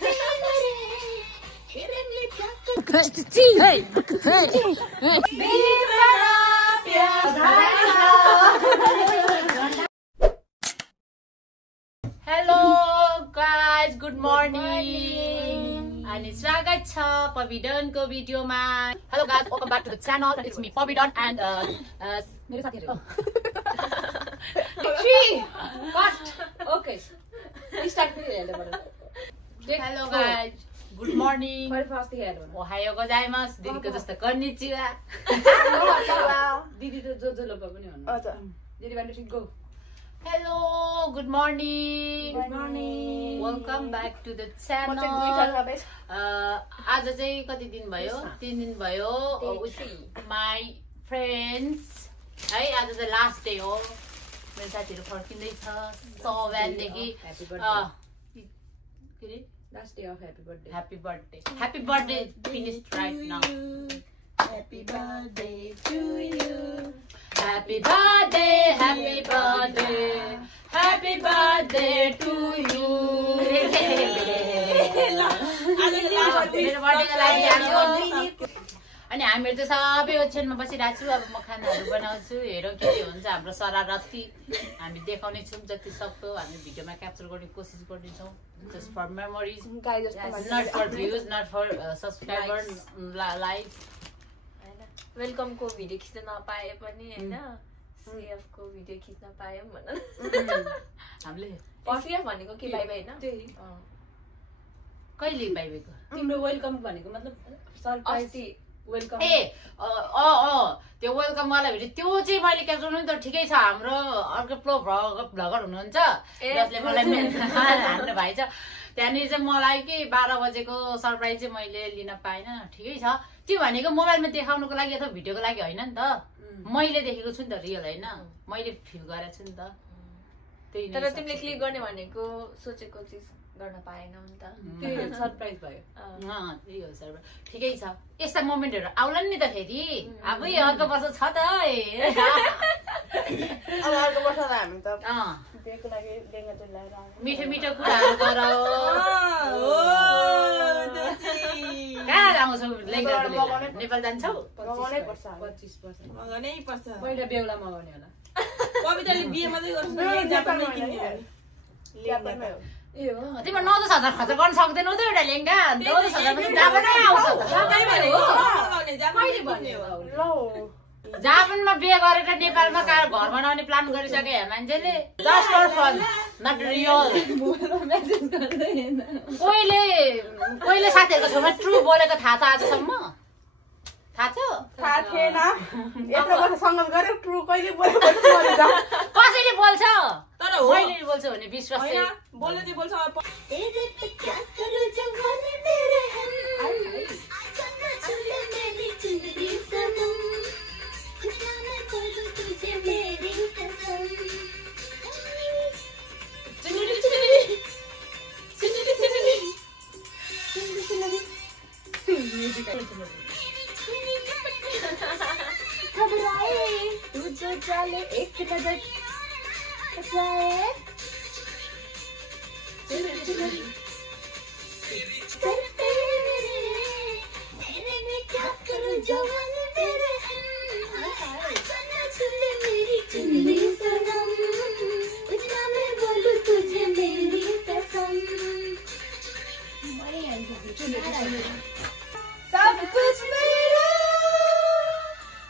Hello guys, good morning. अनि स्वागत छ पविडनको भिडियोमा. Hello guys, welcome back to the channel. It's me Pavidon and मेरो साथीहरु. Okay. Start Hello guys, good morning. Ohayo gozaimasu. दिदीको जस्तो konnichiwa. दिदी त जो लोपा पनि भन्नु. हजुर. दिदी भन्नु go. Hello, good morning. Good morning. Welcome back to the channel. आज चाहिँ कति दिन भयो? 3 दिन भयो with my friends. है आज चाहिँ लास्ट डे हो. मेरो साथीहरु फर्किँदै छ 7 देखि. Last day of happy birthday. Happy birthday. Happy birthday finished right now. Happy birthday to you. Happy birthday, happy birthday, happy birthday to you. अनि हामीहरु चाहिँ सबै ओछ्यानमा बसिरहेको छु. अब म खानाहरु बनाउँछु. हेरौँ के के हुन्छ. हाम्रो शरारती हामी देखाउने छौं जति सक्दो. हामी भिडियोमा क्याप्चर गर्ने कोसिस गर्छौं. Just for memories, not for views, not for subscribers, likes. Welcome को भिडियो खिच्न नपाए पनि हैन सीएफ को भिडियो खिच्न पायौं भन्न हामीले सीएफ भनेको के बाइ बाइ हैन कहिले बाइ बाइको तिम्रो वेलकम भनेको मतलब सरप्राइज वेलकम ए त्यो वेलकम वाला भिडियो त्यो चाहिँ मैले क्याप्चर गर्नु त ठिकै छ. हाम्रो अर्को प्रो भ्लगर हुनुहुन्छ जसले मलाई हाम्रो भाइ छ. त्यहाँनिर चाहिँ मलाई के 12 बजेको सरप्राइज चाहिँ मैले लिन पाइन. ठिकै छ. त्यो भनेको मोबाइलमा देखाउनुको लागि अथवा भिडियोको लागि हैन नि त. मैले देखेको छु नि त रियल हैन. मैले फिल गरेको छु नि त. त्यही नै. तर तिमीले क्लिक गर्ने भनेको सोचेको चीज गर्न पाएनौ नि त. त्यो सरप्राइज भयो. त्यही हो सरप्राइज. ठिकै छ. यस्ता मोमेन्टहरु आउलान् नि त फेरि. अब यो अर्को वर्ष छ त. अब अर्को वर्ष त हामी त बेको लागि लेंगा चाहिँ ल्याएर मिठो मिठो कुराहरु गरौ. कहाँ आउँछौ लेंगा नेपाल जान्छौ? मगाउनै पर्छ 25 वर्ष मगाउनै पर्छ. पहिला बेहुला मगाउने होला. कविताले बिहे मात्रै गर्छ नि जापानमै किन्ने हो. जापानमै हो. ए हो. तिम्रो 9,000 खर्च गर्न सक्दैनौ त एउटा लेंगा. 9,000 पनि जापानै आउँछ त. जापानमै हो. मगाउने जापानमै भन्ने हो. ल जापानमा बिहे गरेर नेपालमा घर बनाउने प्लान गरिसके मान्छेले. Just for fun not real. कोहीले साथीहरुको छेउमा ट्रु बोलेको थाहा छ आजसम्म? थाहा छ? थाहा थिएन. यत्रो वर्ष संगत गरे ट्रु कहिले बोल्छ? कसैले बोल्छ तर हो मैले बोल्छु भने विश्वास हैन. बोल्ने चाहिँ बोल्छ. तू जो चले एक नजर जाए सर पे मेरे में क्या करूं जवान तेरे मेरी चुनरी सनम इतना मैं बोलूं तुझे मेरी कसम. सब कुछ मेरा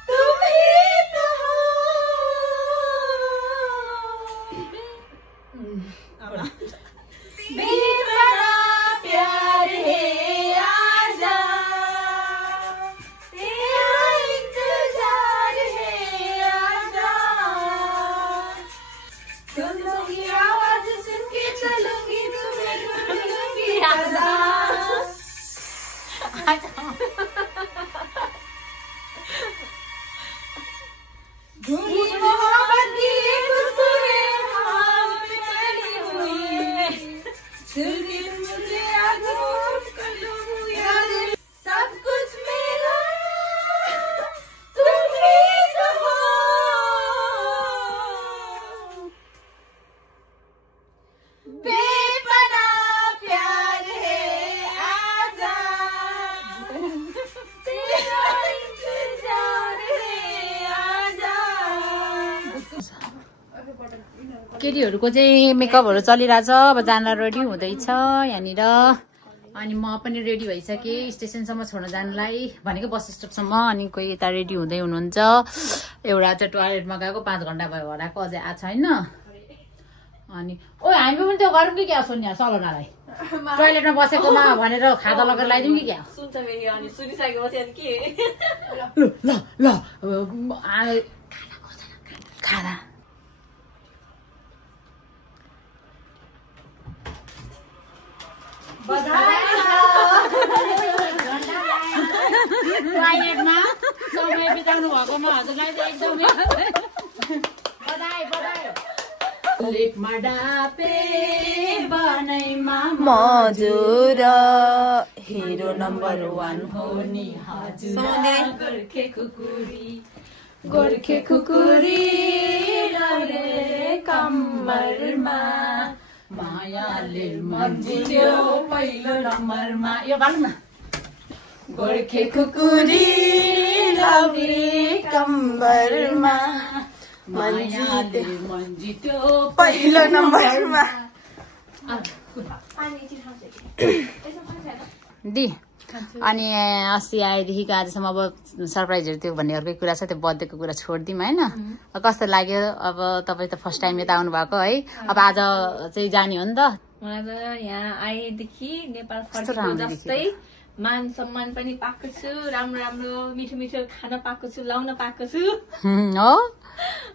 तुम ही तो हो. बेपना प्यार है आजा तेरा इंतजार है आजा. सुनूंगी आवाज सुन के चलूंगी तुम्हें ढूंढूंगी आजा. मोहब्बत की खुशबुएं हवा में चली हुई है. दिल की मुझे आज कर लूं याद. सब कुछ मेरा तुम ही तो हो. बेपना प्यार है केटीहरूको चाहिँ मेकअपहरू चलिरहेछ अब जान रेडी हुँदैछ यहाँनिर अनि म पनि रेडी भइसकेँ स्टेसनसम्म छोड्न जानुलाई भनेको बस स्टपसम्म अनि कोही यता रेडी हुँदै हुनुहुन्छ एउटा चाहिँ टोयलेटमा गएको 5 घण्टा भयो हराएको अझै आएको छैन अनि ओ हामी पनि त्यो गरौँ कि क्या सोनिया सलोनालाई टोयलेटमा बसेकोमा भनेर खाता लगेर लगाइदिउँ कि क्या सुन्छ फेरि अनि सुनिसकेपछि अनि के ल ल ल खाना टोयलेटमा समय बिताउनु भएकोमा हजुरलाई चाहिँ एकदमै बधाई बधाई लेकमा डापे बनैमा मजुर हिरो नम्बर 1 हो नि हजुर गोर्खे खुकुरी रे कम्मरमा मायाले मन्जिल्यो पहिलो नम्बरमा यो भन्नु न गोर्खे खुकुरी लाउने कम्बरमा मायाले मन्जिल्यो पहिलो नम्बरमा दि अनि अस्ति आएदेखिको आजसम्म अब सरप्राइजहरू त्यो भन्ने अर्कै कुरा छ त्यो बर्थडेको कुरा छोडिदिउँ होइन कस्तो लाग्यो अब तपाईँ त फर्स्ट टाइम यता आउनु भएको है अब आज चाहिँ जाने हो नि त मलाई त यहाँ आएदेखि नेपाल फर्केको जस्तै मान सम्मान पनि पाएको छु राम्रो राम्रो मिठो मिठो खाना पाएको छु लाउन पाएको छु हो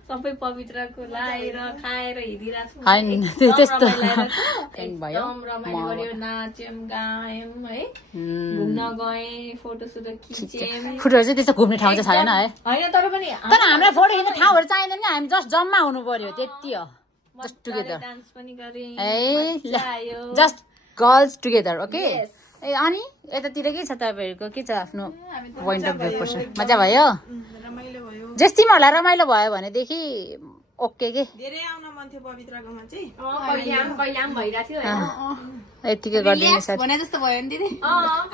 सबै पवित्रको लाएर खाएर हिँडिरहेको त्यस्तो एकदम रमाइलो गर्यो नाच्यौँ गायौँ है घुम्न गएँ फोटो सोटो खिच्यौँ फोटोहरू चाहिँ त्यस्तो घुम्ने ठाउँ चाहिँ छैन है होइन तर पनि तर हामीलाई फोटो खिच्ने ठाउँहरू चाहिँदैन नि हामी जस्ट जम्मा हुनु पर्यो त्यति हो जस्ट टुगेदर डान्स पनि गरेँ जस्ट गर्ल्स टुगेदर ओके ए अनि यतातिर के छ तपाईँहरूको के छ आफ्नो पोइन्ट अफ भ्यू पर्सन मजा भयो जस तिमीहरूलाई रमाइलो भयो भनेदेखि ओके के धेरै आउन मन थियो पवित्रकोमा चाहिँ कहिलेम भइरहेको थियो यतिकै गरिदिनु साथी भने जस्तो भयो नि दिदी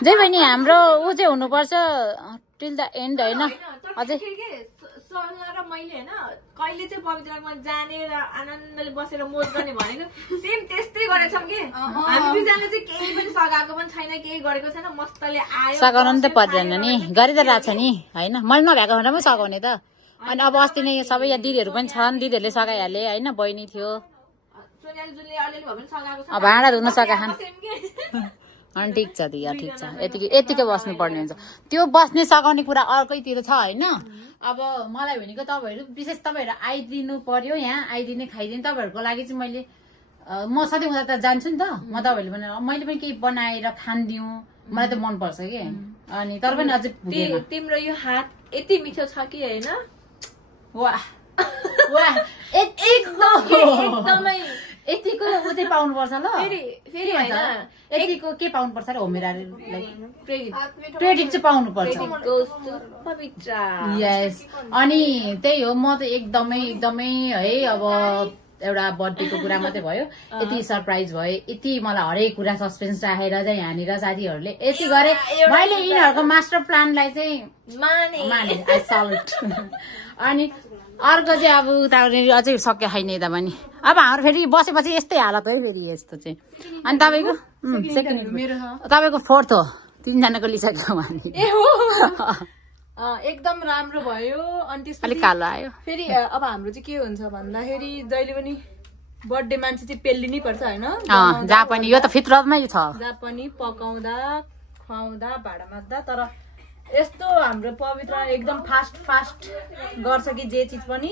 जै बहिनी हाम्रो ऊ चाहिँ हुनुपर्छ टिल द एन्ड होइन अझै सरला र मैले होइन कहिले चाहिँ पवित्रकोमा जाने र आनन्दले बसेर मोज गर्ने भनेको सेम त्यस्तै गरेछौँ कि हामी दुईजनाले चाहिँ केही पनि सघाएको पनि छैन केही गरेको छैन मस्तले आयो सघाउनु नि त पर्दैन नि गरि त रहेछ नि होइन मैले नभएको खण्डमै सघाउने त अनि अब अस्ति नै सबै यहाँ दिदीहरू पनि छन् दिदीहरूले सघाइहाले होइन बहिनी थियो भाँडा धुन सघाखान् अनि ठिक छ दिया ठिक छ यतिकै बस्नु पर्ने हुन्छ त्यो बस्ने सघाउने कुरा अर्कैतिर छ होइन अब मलाई भनेको तपाईँहरू विशेष तपाईँहरू आइदिनु पर्यो यहाँ आइदिने खाइदिने तपाईँहरूको लागि चाहिँ मैले म सधैँ उता त जान्छु नि त म तपाईँहरूले भने मैले पनि केही बनाएर खानिदिउँ मलाई त मनपर्छ कि अनि तर पनि अझै तिम्रो यो हात यति मिठो छ कि होइन वाह वाह एकदमै यतिको ऊ चाहिँ पाउनुपर्छ ल फेरि होइन यतिको के पाउनुपर्छ र हो मेरालाई क्रेडिट चाहिँ पाउनुपर्छ यस अनि त्यही हो म त एकदमै है अब एउटा बर्थडेको कुरा मात्रै भयो यति सरप्राइज भयो यति मलाई हरेक कुरा सस्पेन्स राखेर चाहिँ यहाँनिर साथीहरूले यति गरे मैले यिनीहरूको मास्टर प्लानलाई चाहिँ माने आई सल्युट अनि अर्को चाहिँ अब उता अझै सक्यो छैन यता पनि अब हाम्रो फेरि बसेपछि यस्तै हालत है फेरि यस्तो चाहिँ अनि तपाईँको तपाईँको फोर्थ हो 3 जनाको लिइसक्यो भने एकदम राम्रो भयो अनि त्यसपछि अलिक कालो आयो फेरि अब हाम्रो चाहिँ के हुन्छ भन्दाखेरि जहिले पनि बर्थडे मान्छे चाहिँ पेल्लिनै पर्छ होइन जहाँ पनि यो त फितरतमै छ जहाँ पनि पकाउँदा खुवाउँदा भाँडा माझ्दा तर यस्तो हाम्रो पवित्र एकदम फास्ट गर्छ कि जे चिज पनि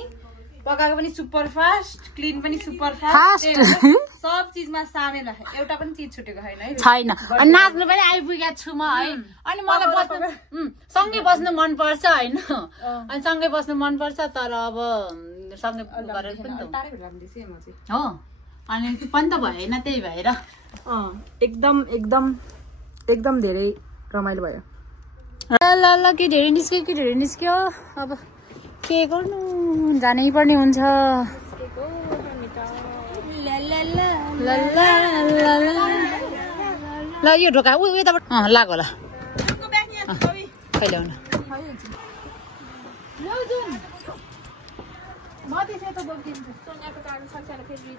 पकाएको पनि सुपर फास्ट क्लिन पनि सुपर फास्ट सब चिजमा सामेल एउटा पनि चिज छुटेको छैन अनि नाच्नु पनि आइपुगेको छु म है अनि मलाई सँगै बस्नु मनपर्छ होइन अनि सँगै बस्नु मनपर्छ तर अब सँगै गरेर पनि हो अनि पनि त भएन त्यही भएर एकदम धेरै रमाइलो भयो ल के धेरै निस्क्यो अब के गर्नु जानै पर्ने हुन्छ ल यो ढोका यताबाट लाग होला कहिले आउनु सोनियाको कार्ड सक्छ फेरि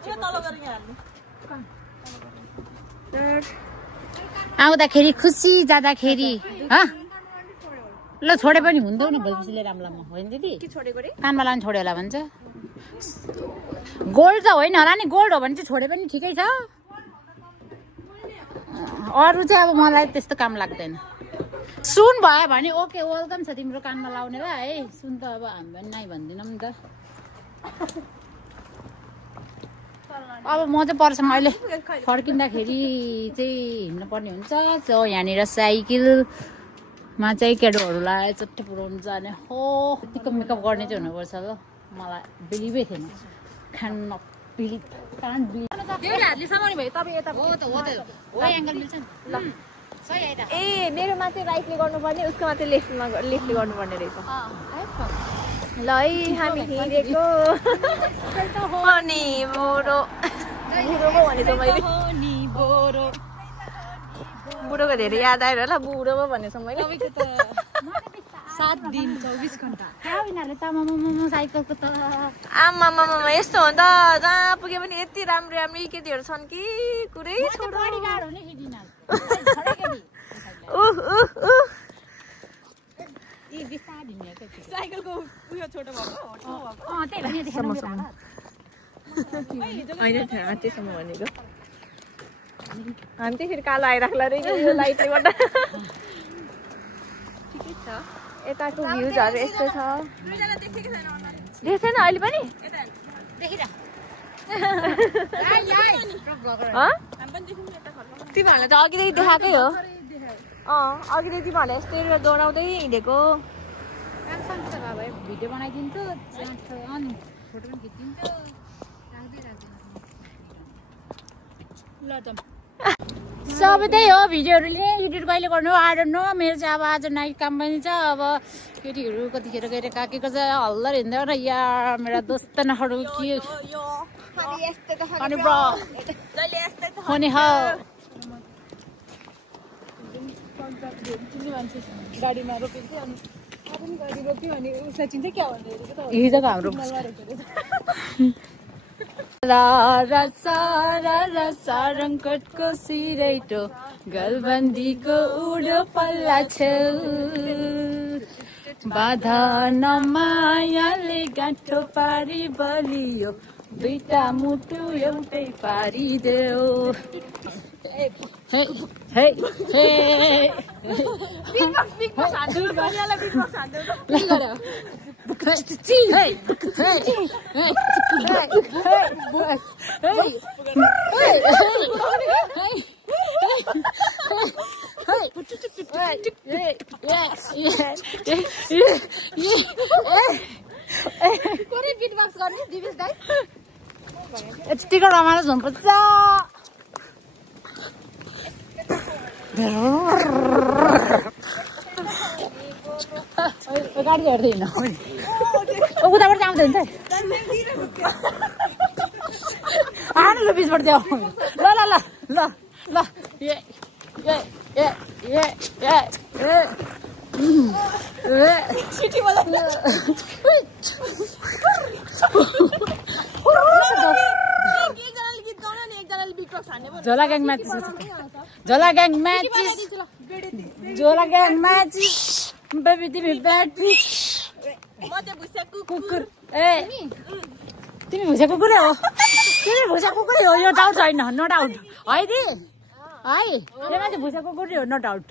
आउँदाखेरि खुसी जाँदाखेरि ल छोडे पनि हुँदैन भोलिपछि राम्रो लामो होइन दिदी कानमा लानु छोड्यो होला भन्छ गोल्ड त होइन होला नि गोल्ड हो भने चाहिँ छोडे पनि ठिकै छ अरू चाहिँ अब मलाई त्यस्तो काम लाग्दैन सुन भयो भने ओके वेलकम छ तिम्रो कानमा लाउने भए है सुन त अब हामी पनि नै भन्दैनौँ नि त अब म चाहिँ पर्छ मैले फर्किँदाखेरि चाहिँ हिँड्नुपर्ने हुन्छ सो यहाँनिर साइकलमा चाहिँ केटोहरूलाई चट्टै पुऱ्याउनु जाने हो यतिको मेकअप गर्ने चाहिँ हुनुपर्छ ल मलाई बिलिभै थिएन ए मेरोमा चाहिँ राइटले गर्नुपर्ने उसकोमा चाहिँ लेफ्टले गर्नुपर्ने रहेछ ल है हामी हिँडेको बुढोको धेरै याद आएर होला बुढो भनेछ मैले 7 दिन 24 घण्टा साइकलको त आमा यस्तो हो त जहाँ पुगे पनि यति राम्रो राम्रो केटीहरू छन् कि कुरै साइकलको उयो छोटो भएको होइन त्यसम्म भनेको हामी चाहिँ फेरि कालो आइराख्ला रे यो लाइटले गर्दा ठिकै छ यताको भ्युजहरू यस्तो छ देखेको छैन अहिले पनि तिमीहरूले त अघिदेखि देखाएकै हो अघिदेखि तिमीहरूले यस्तै दोहोऱ्याउँदै हिँडेको भिडियो बनाइदिन्थ्यो अनि फोटो पनि खिचिदिन्थ्यो सब त्यही हो भिडियोहरूले एडिट कहिले गर्नु आई डोन्ट नो मेरो चाहिँ अब आज नाइट काम पनि छ अब केटीहरू कतिखेर गएर काकेको छ हल्लर हिँड्दैन र यार मेरा दोस्त नहरू के अनि ब्रो अनि गाडीमा रोकिन्छ अनि गाडी रोक्यो अनि उसलाई चिन्छ क्या भन्दै हिजोको हाम्रो रङ्कटको सिरैटो गलबन्दीको उडो पल्ला छेउ बाधा नमायाले गाँठो पारी बलियो दुईटा मुटु एउटै पारिदेऊ यतिको रमाइलो हुनुपर्छ गाडी हेर्दैन उताबाट चाहिँ आउँदै हुन्छ आउनु ल बिचबाट चाहिँ ल ल ल ल ल झोला ग्याङ म्याचिस झोला ग्याङ म्याचिस बेबी तिमी ब्याट्री कुकुर ए तिमी भुसे कुकुरै हो यो डाउट छैन नो डाउट है दि है यो मान्छे भुसे कुकुरै हो नो डाउट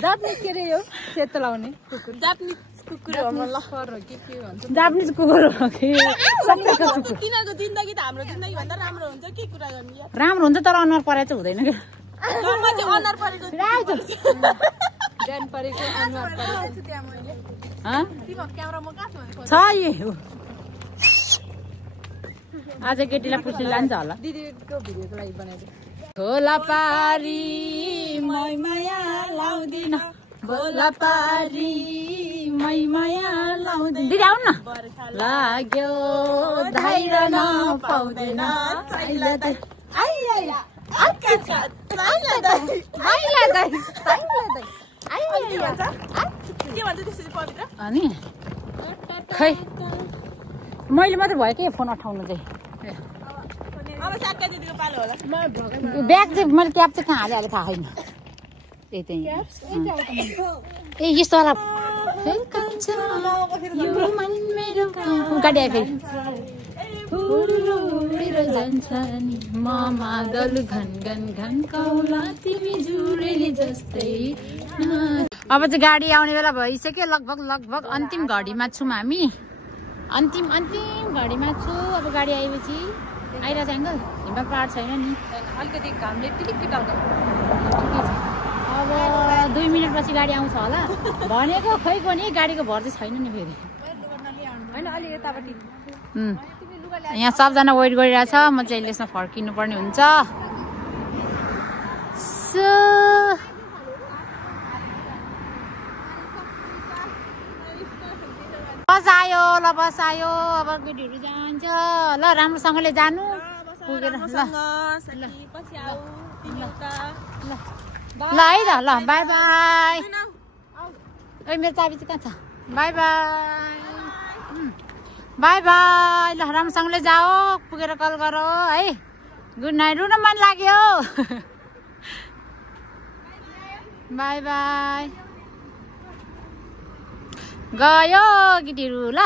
जापानिज के रे यो सेतो लाउने कुकुर जापानिज कुकुर हो जापानिज कुकुर हो कि तिनीहरूको जिन्दगी त हाम्रो जिन्दगी भन्दा राम्रो हुन्छ के कुरा गर्ने राम्रो हुन्छ तर अनुहार परेर चाहिँ हुँदैन क्या अनुहार परेको छ आज केटीलाई पुस्ने लान्छ होला दिदीको भिडियोको लागि बनाएको झोला पारी मै माया लाउँदिन भोला पारी मै माया लाउँदिन दिदी आउनु न लाग्यो धाइर नपाउँदैन अनि खै मैले मात्रै भयो कि फोन उठाउनु चाहिँ ब्याग चाहिँ मैले क्याब चाहिँ कहाँ हालेँ अहिले थाहा छैन ए यस्तो वाला गाडी आयो अब चाहिँ गाडी आउने बेला भइसक्यो लगभग अन्तिम घडीमा छौँ हामी अन्तिम घडीमा छु अब गाडी आएपछि आइरहेछ एङ्गल हिँड्दा पार छैन नि अलिकति घामले टिलिक्क टाउँछ अब 2 मिनटपछि गाडी आउँछ होला भनेको खै को नि गाडीको भर चाहिँ छैन नि फेरि होइन अलि यतापट्टि यहाँ सबजना वेट गरिरहेछ म चाहिँ अहिले यसमा फर्किनु पर्ने हुन्छ बस आयो अब केटीहरू जान्छ ल राम्रोसँगले जानु पुगेर ल है त ल बाई बाई ए मेरो चाबी चाहिँ कहाँ छ बाई बाई ल राम्रोसँगले जाओ पुगेर कल गर है गुड नाइट रुन मन लाग्यो बाई गयो केटीहरू ल